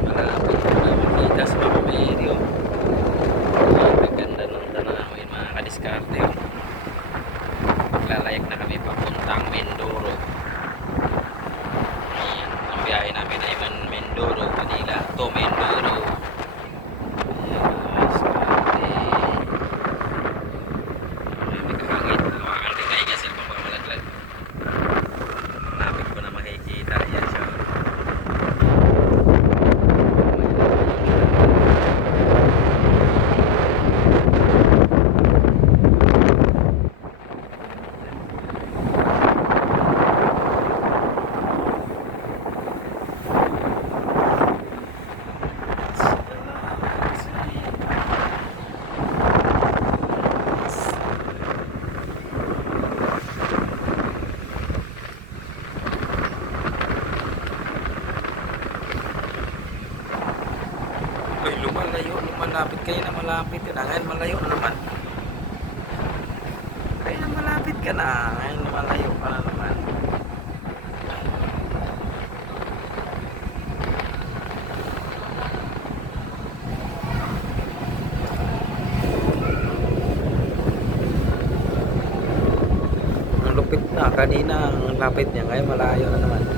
Malapit na makita sa mga meryo. Ang ng tanawin mga kadiskarte. oh. Maglalayak na kami papuntang Mindoro. Ayan, ang biyahe namin ay Man Mindoro, Manila to Mindoro. Ayan, mga kadiskarte. Marami kahangin. Hawakan rin kayo kasi pang malaglag. Malapit ko na makikita. Ayan siya. Uy, lumalayo. Lumalapit kayo na malapit ka na. Ngayon malayo na naman. Na malapit ka na. Ngayon lumalayo ka na naman. Ang lupit na. Kanina ang lapit niya. Ngayon malayo na naman.